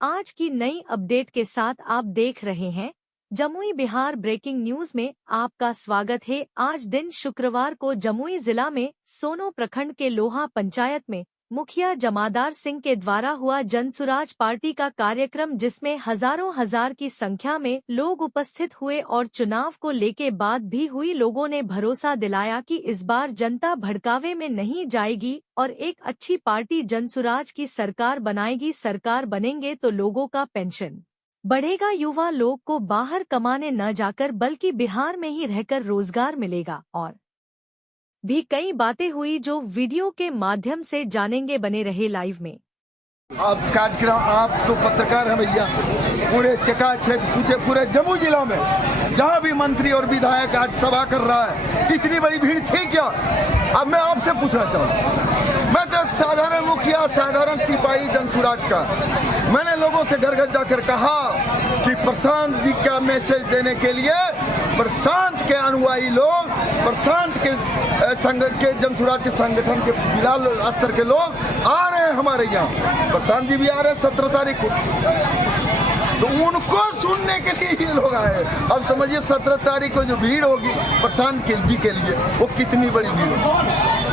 आज की नई अपडेट के साथ आप देख रहे हैं जमुई बिहार ब्रेकिंग न्यूज में आपका स्वागत है। आज दिन शुक्रवार को जमुई जिला में सोनो प्रखंड के लोहा पंचायत में मुखिया जमादार सिंह के द्वारा हुआ जनसुराज पार्टी का कार्यक्रम, जिसमें हजारों हजार की संख्या में लोग उपस्थित हुए और चुनाव को लेके बात भी हुई। लोगों ने भरोसा दिलाया कि इस बार जनता भड़कावे में नहीं जाएगी और एक अच्छी पार्टी जनसुराज की सरकार बनाएगी। सरकार बनेंगे तो लोगों का पेंशन बढ़ेगा, युवा लोग को बाहर कमाने न जाकर बल्कि बिहार में ही रहकर रोजगार मिलेगा और भी कई बातें हुई जो वीडियो के माध्यम से जानेंगे। बने रहे लाइव में। आप कार्यक्रम, आप तो पत्रकार हैं भैया, पूरे चकाचक पूरे जमुई जिला में जहाँ भी मंत्री और विधायक आज सभा कर रहा है, इतनी बड़ी भीड़ थी क्या? अब मैं आपसे पूछना चाहूँ, मैं तो एक साधारण मुखिया, साधारण सिपाही जनसुराज का, मैंने लोगों से घर घर जाकर कहा कि प्रशांत जी का मैसेज देने के लिए प्रशांत के अनुयायी लोग, प्रशांत के संघ के जनसुराज के संगठन के जिला स्तर के लोग आ रहे हैं हमारे यहाँ। प्रशांत जी भी आ रहे हैं 17 तारीख को, तो उनको सुनने के लिए ये लोग आए। अब समझिए 17 तारीख को जो भीड़ होगी प्रशांत जी के लिए, वो कितनी बड़ी भीड़ होगी।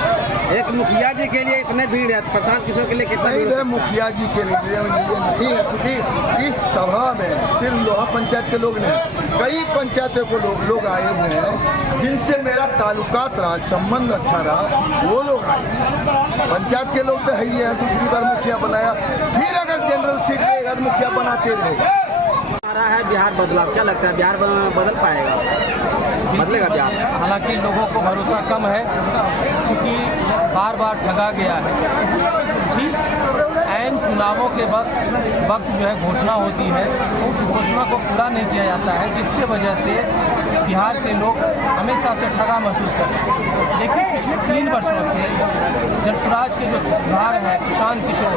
एक मुखिया जी के लिए इतने भीड़ है, प्रशांत किशोर के लिए कितना नहीं है? मुखिया जी के लिए नहीं है, क्योंकि इस सभा में सिर्फ लोहा पंचायत के लोग नहीं, कई पंचायतों को लोग आए हुए हैं जिनसे मेरा ताल्लुकात रहा, संबंध अच्छा रहा, वो लोग आए। पंचायत के लोग तो है ही है, दूसरी बार मुखिया बनाया, फिर अगर जनरल सीट रहेगा तो मुखिया बनाते रहेगा। आ रहा है बिहार बदलाव, क्या लगता है बिहार बदल पाएगा, बदलेगा बिहार? हालांकि लोगों को भरोसा कम है, क्योंकि बार बार ठगा गया है। ठीक ऐन चुनावों के वक्त जो है घोषणा होती है, उस घोषणा को पूरा नहीं किया जाता है, जिसके वजह से बिहार के लोग हमेशा से ठगा महसूस करते हैं। लेकिन पिछले 3 वर्षों से जनसुराज के जो सुधार हैं, प्रशांत किशोर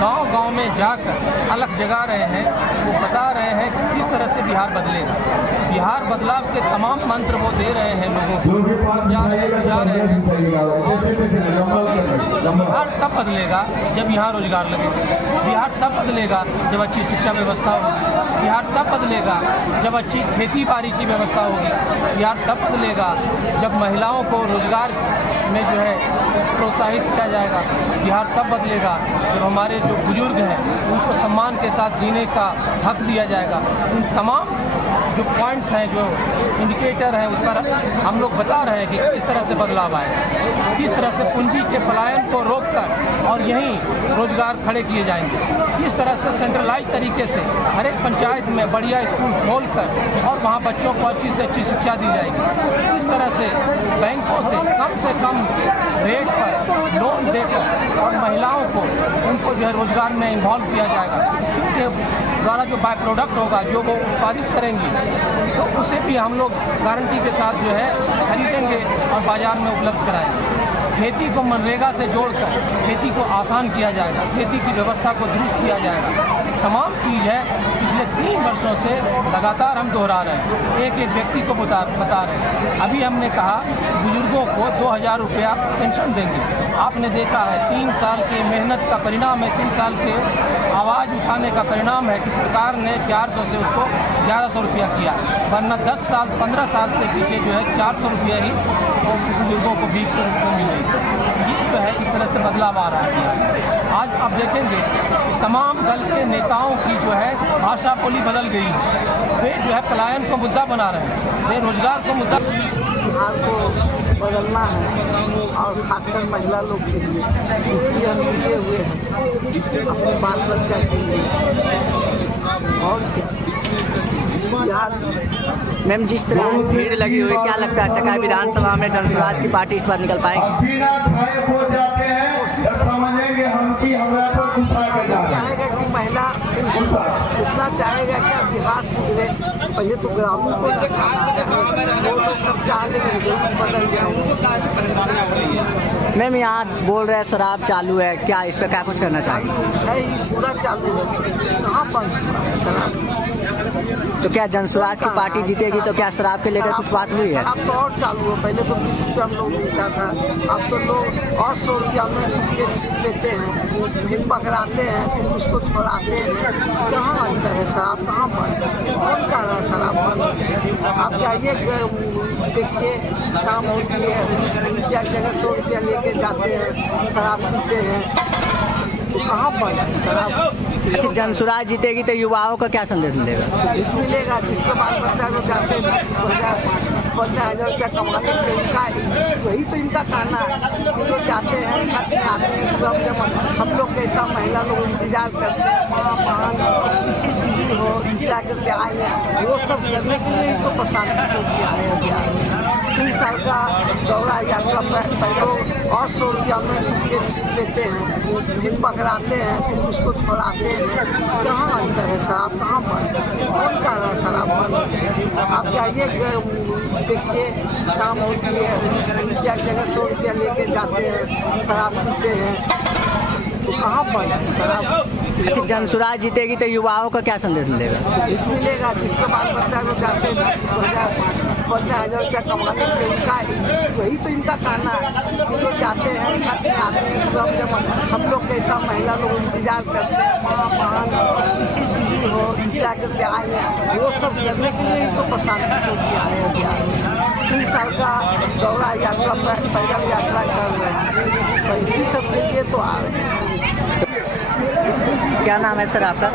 गांव-गांव में जाकर अलग जगा रहे हैं, वो बता रहे हैं कि किस तरह से बिहार बदलेगा। बिहार बदलाव के तमाम मंत्र वो दे रहे हैं लोगों को, जा रहे हैं। बिहार तब बदलेगा जब यहाँ रोजगार लगेगा, बिहार तब बदलेगा जब अच्छी शिक्षा व्यवस्था होगी, बिहार तब बदलेगा जब अच्छी खेती बाड़ी की व्यवस्था होगी, बिहार तब बदलेगा जब महिलाओं को रोजगार में जो है प्रोत्साहित किया जाएगा, बिहार तब बदलेगा जब हमारे जो बुजुर्ग हैं उनको सम्मान के साथ जीने का हक दिया जाएगा। उन तमाम जो पॉइंट्स हैं, जो इंडिकेटर हैं, उस पर हम लोग बता रहे हैं कि किस तरह से बदलाव आएगा, किस तरह से पूंजी के पलायन को रोककर और यहीं रोजगार खड़े किए जाएंगे, किस तरह से सेंट्रलाइज तरीके से हर एक पंचायत में बढ़िया स्कूल खोलकर और वहाँ बच्चों को अच्छी से अच्छी शिक्षा दी जाएगी, किस तरह से बैंकों से कम रेट पर लोन देकर और महिलाओं को उनको जो है रोजगार में इन्वॉल्व किया जाएगा, उनके द्वारा जो बाय प्रोडक्ट होगा, जो वो उत्पादित करेंगी, तो उसे भी हम लोग गारंटी के साथ जो है खरीदेंगे और बाजार में उपलब्ध कराएंगे। खेती को मनरेगा से जोड़कर खेती को आसान किया जाएगा, खेती की व्यवस्था को दुरुस्त किया जाएगा। तमाम चीज़ है पिछले 3 वर्षों से लगातार हम दोहरा रहे हैं, एक एक व्यक्ति को बता रहे हैं। अभी हमने कहा बुजुर्गों को 2000 रुपया पेंशन देंगे। आपने देखा है 3 साल की मेहनत का परिणाम है, 3 साल के आवाज़ उठाने का परिणाम है कि सरकार ने 400 से उसको 1100 रुपया किया, वरना 10 साल 15 साल से पीछे जो है 400 रुपया ही बुजुर्गों को 20 रुपये मिल रही थी। ये जो है इस तरह से बदलाव आ रहा है। आज आप देखेंगे तमाम दल के नेताओं की जो है भाषा बोली बदल गई है, वे जो है पलायन को मुद्दा बना रहे हैं, वे रोजगार को मुद्दा। बिहार को बदलना है और खासकर महिला लोग के लिए, इसलिए हम जुटे हुए हैं अपने बाल बच्चा के लिए। और बिहार मैम, जिस तरह भीड़ लगी हुई, क्या लगता है चकाई विधानसभा में जनसुराज की पार्टी इस बार निकल पाएगी? चाहेगा कि महिला इतना चाहेगा कि अब बिहार सुधरे। पहले तो ग्रामीण में से वो लोग सब चाह रहे हैं बदल जाए। मैम, यहाँ बोल रहे हैं शराब चालू है, क्या इस पर क्या कुछ करना चाहिए? है, पूरा चालू है, कहाँ बंद शराब? तो क्या जनसुराज की पार्टी जीतेगी तो क्या शराब के लेकर कुछ बात हुई है? अब तो और चालू है, पहले तो 20 रुपये हम लोग मिलता था, अब तो लोग और 100 रुपया में चुपके लेते हैं, फिर पकड़ाते हैं, फिर उसको छोड़ाते हैं। कहाँ अंतर है? शराब कहाँ बंद? कौन कह रहा है शराब बंद? आप जाइए देखिए, शाम होती है, 20 रुपया की जगह 100 रुपया लेके जाते हैं, शराब पीते हैं, तो कहाँ बंद है शराब? अच्छा, जनसुराज जीतेगी तो युवाओं का क्या संदेश मिलेगा? मिलेगा, जिसके बाल बच्चा को जाते हैं 15,000 रुपया कमाने के लिए, वही तो इनका कहना है। वो लोग जाते हैं, छत में आते हैं, हम लोग कैसा महिला लोग इंतजार करते हैं, माँ बहन किसी दीदी हो इंतजार करके आए हैं, वो सब करने के लिए तो प्रशांत सोच आए हैं। 3 साल का दौरा यात्रा पहले और 100 रुपया में चुपके लेते हैं, फिर पकड़ाते हैं, फिर उसको छोड़ाते हैं। कहाँ अंतर है? शराब कहाँ बंद? कौन कह रहा है शराब बंद? आप जाइए देखिए, शाम होती है, 20 रुपया की जगह 100 रुपया लेके जाते हैं, शराब पीते हैं, तो कहाँ बंद है शराब? अच्छा, जनसुराज जीतेगी तो युवाओं का क्या संदेश मिलेगा? मिलेगा, जिसके बाल बच्चा को जाते हैं 15,000 रुपया कमाने के लिए, वही तो इनका कहना है। वो लोग जाते हैं, छत में आते हैं, हम लोग कैसा महिला लोग इंतजार करते हैं, माँ बहन किसी दीदी हो इंतजार करके आए हैं, वो सब करने के लिए तो प्रशांत सोच आए हैं। 3 साल का दौरा यात्रा पैदल यात्रा कर रहे हैं, तो इसी सब के लिए तो आ रहे हैं। क्या नाम है सर आपका?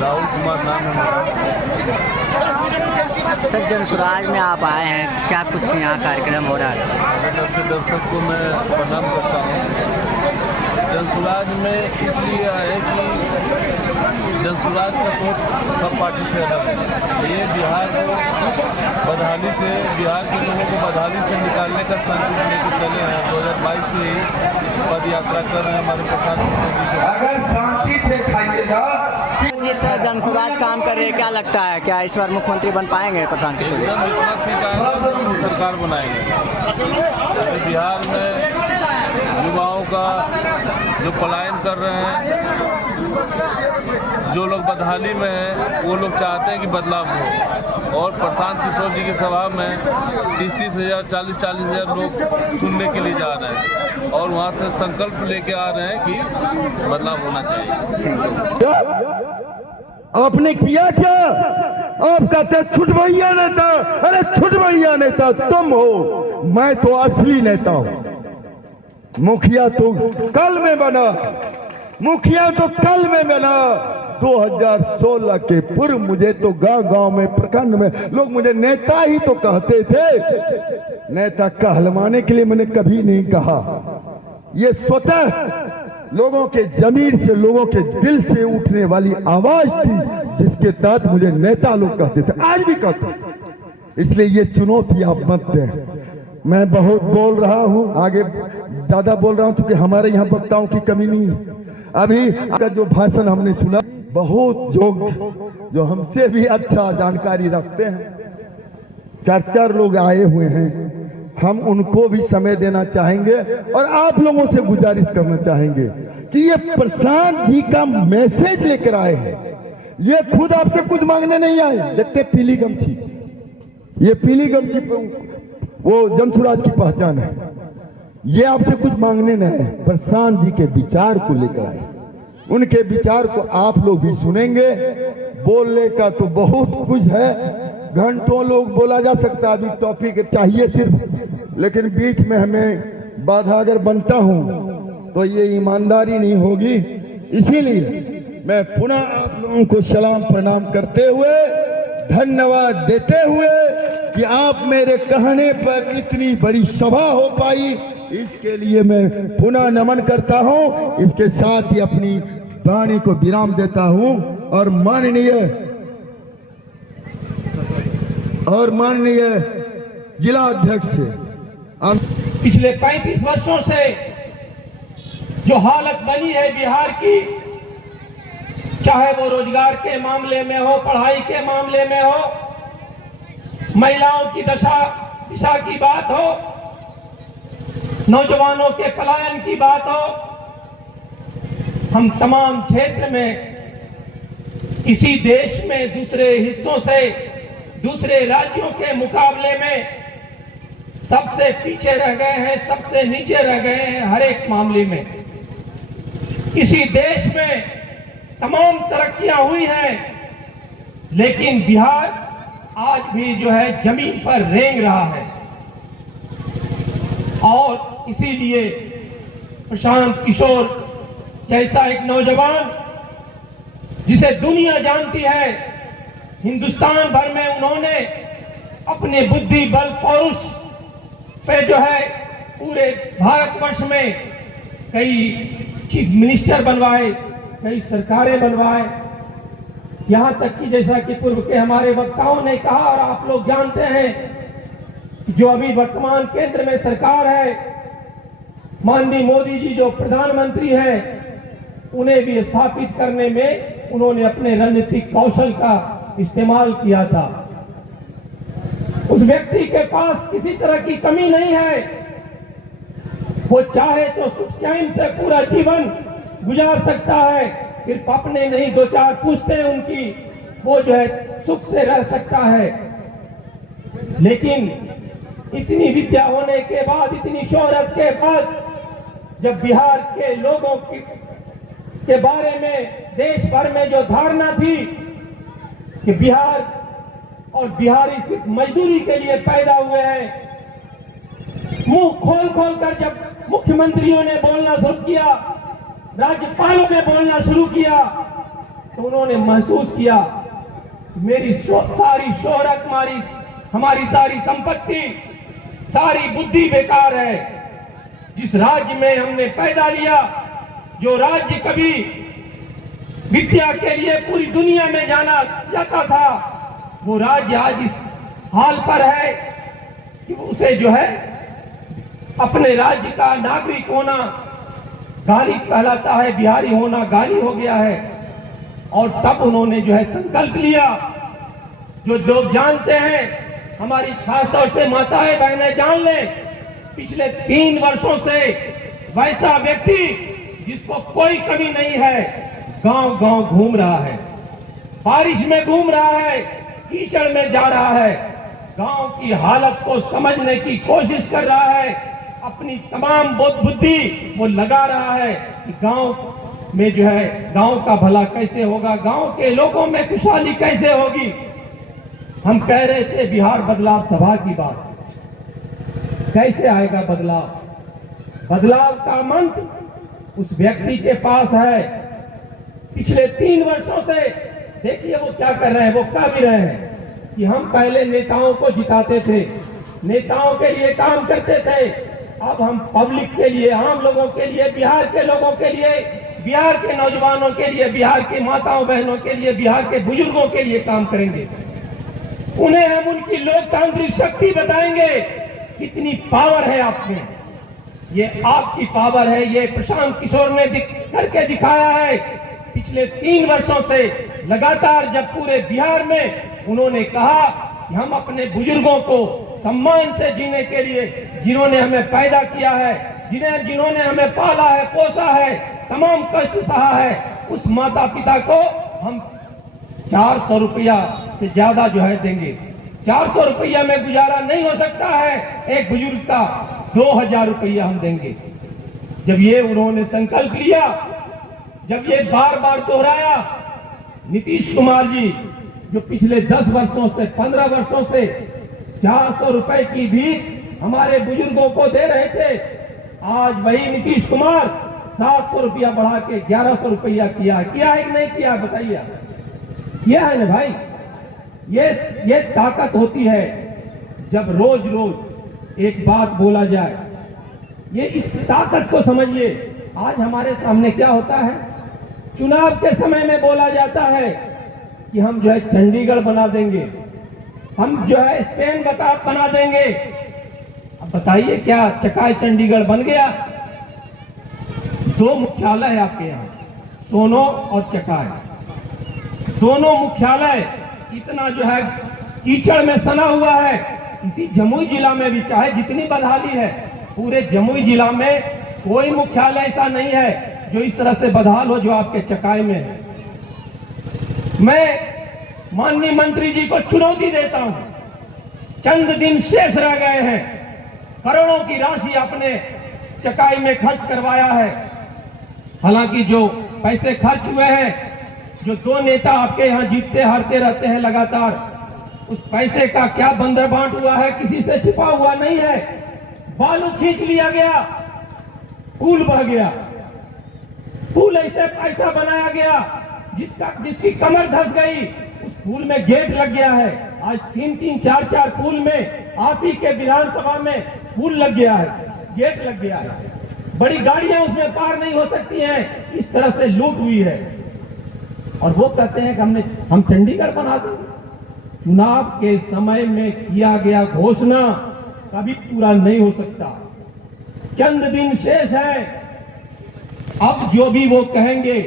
राहुल कुमार नाम है मेरा। सर, जनसुराज में आप आए हैं, क्या कुछ यहाँ कार्यक्रम हो रहा है? मेरे तरफ से दर्शक को मैं प्रणाम करता हूँ। जनसुराज में इसलिए आए कि जनसुराज का सोच सब पार्टी से अलग है। ये बिहार को बदहाली से, बिहार के लोगों को बदहाली से निकालने का संकल्प लेकर चले हैं। 2022 से ही पद यात्रा कर रहे हैं हमारे प्रधानमंत्री। अगर शांति से खाइएगा। जिस तरह जनसुराज काम कर रहे हैं, क्या लगता है क्या इस बार मुख्यमंत्री बन पाएंगे प्रशांत किशोर? एकदम विश्वास से कहा सरकार बनाएंगे। बिहार में युवाओं का जो पलायन कर रहे हैं, जो लोग बदहाली में हैं, वो लोग चाहते हैं कि बदलाव हो। और प्रशांत किशोर जी की सभा में 30-30 हज़ार, 40-40 हज़ार लोग सुनने के लिए जा रहे हैं और वहाँ से संकल्प लेके आ रहे हैं कि बदलाव होना चाहिए। आपने किया क्या? आप कहते छुटभैया नेता। अरे छुटभैया नेता तुम हो, मैं तो असली नेता हूं। मुखिया तो कल में बना, मुखिया तो कल में बना। 2016 के पूर्व मुझे तो गांव-गांव में, प्रखंड में लोग मुझे नेता ही तो कहते थे। नेता कहलवाने के लिए मैंने कभी नहीं कहा। ये स्वतः लोगों के जमीन से, लोगों के दिल से उठने वाली आवाज थी, जिसके तहत मुझे नेता लोग कहते थे, आज भी कहते हैं। इसलिए ये चुनौती आप मत दें। मैं बहुत बोल रहा हूं, आगे ज्यादा बोल रहा हूं क्योंकि हमारे यहाँ वक्ताओं की कमी नहीं है। अभी का जो भाषण हमने सुना, बहुत योग्य, जो हमसे भी अच्छा जानकारी रखते हैं, 4 लोग आए हुए हैं। हम उनको भी समय देना चाहेंगे और आप लोगों से गुजारिश करना चाहेंगे कि ये प्रशांत जी का मैसेज लेकर आए हैं। ये खुद आपसे कुछ मांगने नहीं आए। देखते पीली गमछी, ये पीली गमछी वो जनसुराज की पहचान है। ये आपसे कुछ मांगने नहीं आए, प्रशांत जी के विचार को लेकर आए। उनके विचार को आप लोग भी सुनेंगे। बोलने का तो बहुत कुछ है, घंटों लोग बोला जा सकता है। अभी टॉपिक चाहिए सिर्फ, लेकिन बीच में हमें बाधा अगर बनता हूं तो ये ईमानदारी नहीं होगी। इसीलिए मैं पुनः आप लोगों को सलाम प्रणाम करते हुए, धन्यवाद देते हुए कि आप मेरे कहने पर इतनी बड़ी सभा हो पाई, इसके लिए मैं पुनः नमन करता हूं। इसके साथ ही अपनी वाणी को विराम देता हूं और माननीय जिला अध्यक्ष से पिछले 35 वर्षों से जो हालत बनी है बिहार की, चाहे वो रोजगार के मामले में हो, पढ़ाई के मामले में हो, महिलाओं की दिशा की बात हो, नौजवानों के पलायन की बात हो, हम तमाम क्षेत्र में किसी देश में दूसरे हिस्सों से, दूसरे राज्यों के मुकाबले में सबसे पीछे रह गए हैं, सबसे नीचे रह गए हैं हर एक मामले में। किसी देश में तमाम तरक्कियां हुई हैं, लेकिन बिहार आज भी जो है जमीन पर रेंग रहा है। और इसीलिए प्रशांत किशोर जैसा एक नौजवान जिसे दुनिया जानती है, हिंदुस्तान भर में उन्होंने अपने बुद्धि बल पौरुष पे जो है पूरे भारतवर्ष में कई चीफ मिनिस्टर बनवाए, कई सरकारें बनवाए, यहां तक कि जैसा कि पूर्व के हमारे वक्ताओं ने कहा और आप लोग जानते हैं, जो अभी वर्तमान केंद्र में सरकार है, माननीय मोदी जी जो प्रधानमंत्री हैं, उन्हें भी स्थापित करने में उन्होंने अपने रणनीतिक कौशल का इस्तेमाल किया था। उस व्यक्ति के पास किसी तरह की कमी नहीं है, वो चाहे तो सुख चैन से पूरा जीवन गुजार सकता है, सिर्फ अपने नहीं दो चार पूछते उनकी, वो जो है सुख से रह सकता है। लेकिन इतनी विद्या होने के बाद, इतनी शोहरत के बाद, जब बिहार के लोगों के बारे में देश भर में जो धारणा थी कि बिहार और बिहारी सिर्फ मजदूरी के लिए पैदा हुए हैं, मुंह खोल खोल कर जब मुख्यमंत्रियों ने बोलना शुरू किया, राज्यपालों ने बोलना शुरू किया, तो उन्होंने महसूस किया मेरी सारी शोहरत, हमारी सारी संपत्ति, सारी बुद्धि बेकार है। जिस राज्य में हमने पैदा लिया, जो राज्य कभी विद्या के लिए पूरी दुनिया में जाना जाता था, वो राज्य आज इस हाल पर है कि उसे जो है अपने राज्य का नागरिक होना गाली कहलाता है, बिहारी होना गाली हो गया है। और तब उन्होंने जो है संकल्प लिया, जो लोग जानते हैं, हमारी खासतौर से माताएं बहनें जान लें, पिछले 3 वर्षों से वैसा व्यक्ति जिसको कोई कमी नहीं है, गांव गांव घूम रहा है, बारिश में घूम रहा है, कीचड़ में जा रहा है, गांव की हालत को समझने की कोशिश कर रहा है, अपनी तमाम बुद्धि वो लगा रहा है कि गांव में जो है गांव का भला कैसे होगा, गांव के लोगों में खुशहाली कैसे होगी। हम कह रहे थे बिहार बदलाव सभा की बात, कैसे आएगा बदलाव? बदलाव का मंत्र उस व्यक्ति के पास है। पिछले 3 वर्षों से देखिए वो क्या कर रहे हैं, वो कह भी रहे हैं कि हम पहले नेताओं को जिताते थे, नेताओं के लिए काम करते थे, अब हम पब्लिक के लिए, आम लोगों के लिए, बिहार के लोगों के लिए, बिहार के नौजवानों के लिए, बिहार के माताओं बहनों के लिए, बिहार के बुजुर्गों के लिए काम करेंगे। उन्हें हम उनकी लोकतांत्रिक शक्ति बताएंगे, कितनी पावर है आप में, ये आपकी पावर है, ये प्रशांत किशोर ने करके दिखाया है। पिछले 3 वर्षों से लगातार जब पूरे बिहार में उन्होंने कहा कि हम अपने बुजुर्गों को सम्मान से जीने के लिए, जिन्होंने हमें पैदा किया है, जिन्होंने हमें पाला है, पोसा है, तमाम कष्ट सहा है, उस माता पिता को हम 400 रुपया से ज्यादा जो है देंगे। 400 रुपया में गुजारा नहीं हो सकता है एक बुजुर्ग का, 2000 रुपया हम देंगे। जब ये उन्होंने संकल्प लिया, जब ये बार बार दोहराया, नीतीश कुमार जी जो पिछले 10 वर्षों से, 15 वर्षों से 400 रुपए की भीख हमारे बुजुर्गों को दे रहे थे, आज वही नीतीश कुमार 700 रुपया बढ़ा के 1100 रुपया किया है कि नहीं किया? बताइए। किया है ना भाई। ये ताकत होती है जब रोज रोज एक बात बोला जाए। ये इस ताकत को समझिए। आज हमारे सामने क्या होता है, चुनाव के समय में बोला जाता है कि हम जो है चंडीगढ़ बना देंगे, हम जो है स्पेन बना देंगे। अब बताइए क्या चकाई चंडीगढ़ बन गया? 2 मुख्यालय है आपके यहाँ, सोनो और चकाई, दोनों मुख्यालय इतना जो है कीचड़ में सना हुआ है। इसी जमुई जिला में भी चाहे जितनी बदहाली है, पूरे जमुई जिला में कोई मुख्यालय ऐसा नहीं है जो इस तरह से बदहाल हो जो आपके चकाई में है। मैं माननीय मंत्री जी को चुनौती देता हूं, चंद दिन शेष रह गए हैं, करोड़ों की राशि आपने चकाई में खर्च करवाया है। हालांकि जो पैसे खर्च हुए हैं, जो दो नेता आपके यहां जीतते हारते रहते हैं लगातार, उस पैसे का क्या बंदरबांट हुआ है किसी से छिपा हुआ नहीं है। बालू खींच लिया गया, पुल बह गया, पुल ऐसे ऐसा बनाया गया जिसकी कमर धंस गई, उस पुल में गेट लग गया है। आज 3-3, 4-4 पुल में आप ही के विधानसभा में पुल लग गया है, गेट लग गया है, बड़ी गाड़ियां उसमें पार नहीं हो सकती हैं। इस तरह से लूट हुई है और वो कहते हैं कि हम चंडीगढ़ बना देंगे। चुनाव के समय में किया गया घोषणा कभी पूरा नहीं हो सकता। चंद दिन शेष है, अब जो भी वो कहेंगे